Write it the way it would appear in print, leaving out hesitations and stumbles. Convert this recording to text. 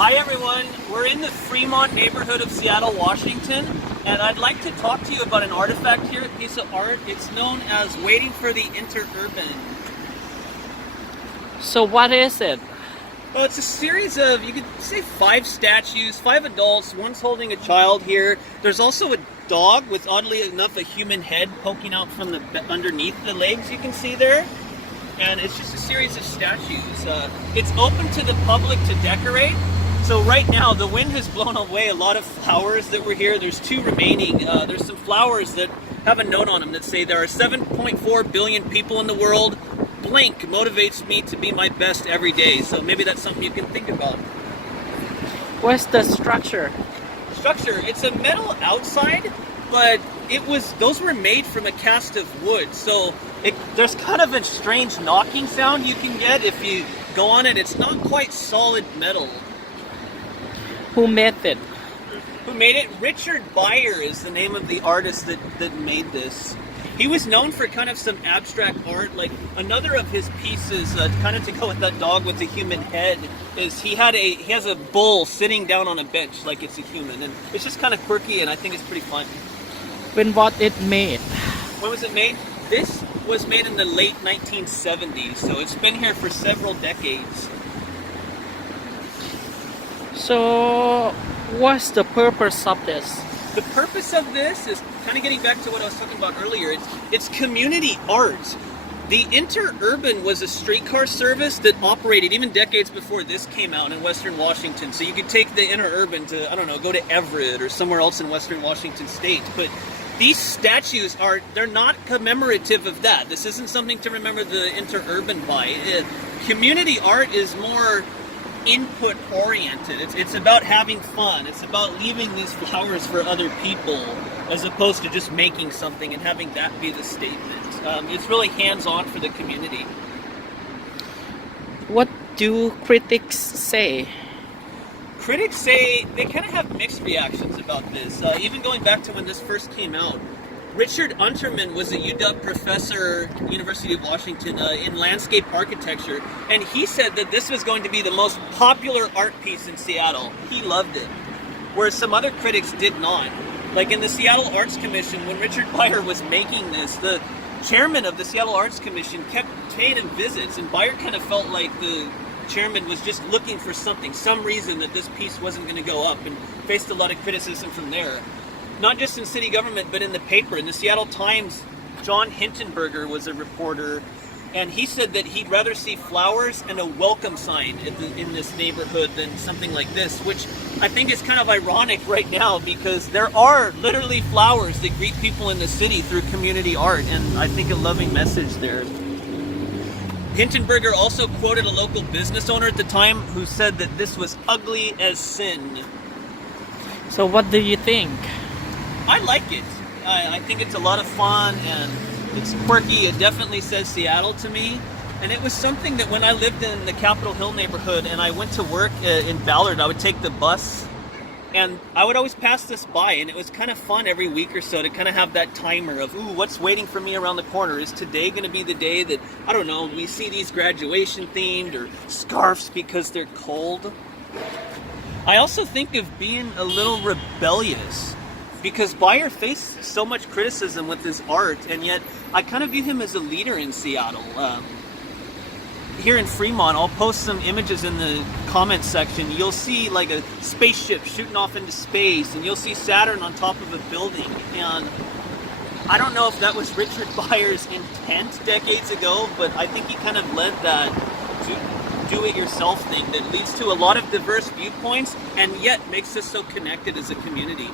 Hi everyone, we're in the Fremont neighborhood of Seattle, Washington, and I'd like to talk to you about an artifact here, a piece of art. It's known as Waiting for the Interurban. So what is it? Well, it's a series of, you could say 5 statues, 5 adults, one's holding a child here. There's also a dog with, oddly enough, a human head poking out from the underneath the legs you can see there. And it's just a series of statues. It's open to the public to decorate. So right now, the wind has blown away a lot of flowers that were here. There's 2 remaining. There's some flowers that have a note on them that say there are 7.4 billion people in the world. Blink motivates me to be my best every day. So maybe that's something you can think about. What's the structure? It's a metal outside, but those were made from a cast of wood. So there's kind of a strange knocking sound you can get if you go on it. It's not quite solid metal. Who made it? Who made it? Richard Beyer is the name of the artist that made this. He was known for kind of some abstract art. Like another of his pieces, kind of to go with that dog with the human head, is he has a bull sitting down on a bench like it's a human, and it's just kind of quirky, and I think it's pretty fun. When was it made? When was it made? This was made in the late 1970s, so it's been here for several decades. So what's the purpose of this? The purpose of this is kind of getting back to what I was talking about earlier. It's community art. The Interurban was a streetcar service that operated even decades before this came out in Western Washington. So you could take the Interurban to, I don't know, go to Everett or somewhere else in Western Washington State. But these statues they're not commemorative of that. This isn't something to remember the Interurban by. Community art is more input oriented. It's about having fun. It's about leaving these flowers for other people as opposed to just making something and having that be the statement. It's really hands-on for the community. What do critics say? Critics say they kind of have mixed reactions about this. Even going back to when this first came out, Richard Unterman was a UW professor, University of Washington, in landscape architecture, and he said that this was going to be the most popular art piece in Seattle. He loved it, whereas some other critics did not. Like in the Seattle Arts Commission, when Richard Beyer was making this, the chairman of the Seattle Arts Commission kept paying him visits, and Beyer kind of felt like the chairman was just looking for some reason that this piece wasn't going to go up, and faced a lot of criticism from there. Not just in city government, but in the paper. In the Seattle Times, John Hintenberger was a reporter, and he said that he'd rather see flowers and a welcome sign in this neighborhood than something like this, which I think is kind of ironic right now because there are literally flowers that greet people in the city through community art, and I think a loving message there. Hintenberger also quoted a local business owner at the time who said that this was ugly as sin. So what do you think? I like it. I think it's a lot of fun and it's quirky. It definitely says Seattle to me. And it was something that when I lived in the Capitol Hill neighborhood and I went to work in Ballard, I would take the bus and I would always pass this by, and it was kind of fun every week or so to kind of have that timer of, ooh, what's waiting for me around the corner? Is today going to be the day that, I don't know, we see these graduation themed or scarves because they're cold? I also think of being a little rebellious, because Beyer faced so much criticism with his art, and yet I kind of view him as a leader in Seattle. Here in Fremont, I'll post some images in the comments section. You'll see like a spaceship shooting off into space, and you'll see Saturn on top of a building. And I don't know if that was Richard Beyer's intent decades ago, but I think he kind of led that do-it-yourself thing that leads to a lot of diverse viewpoints and yet makes us so connected as a community.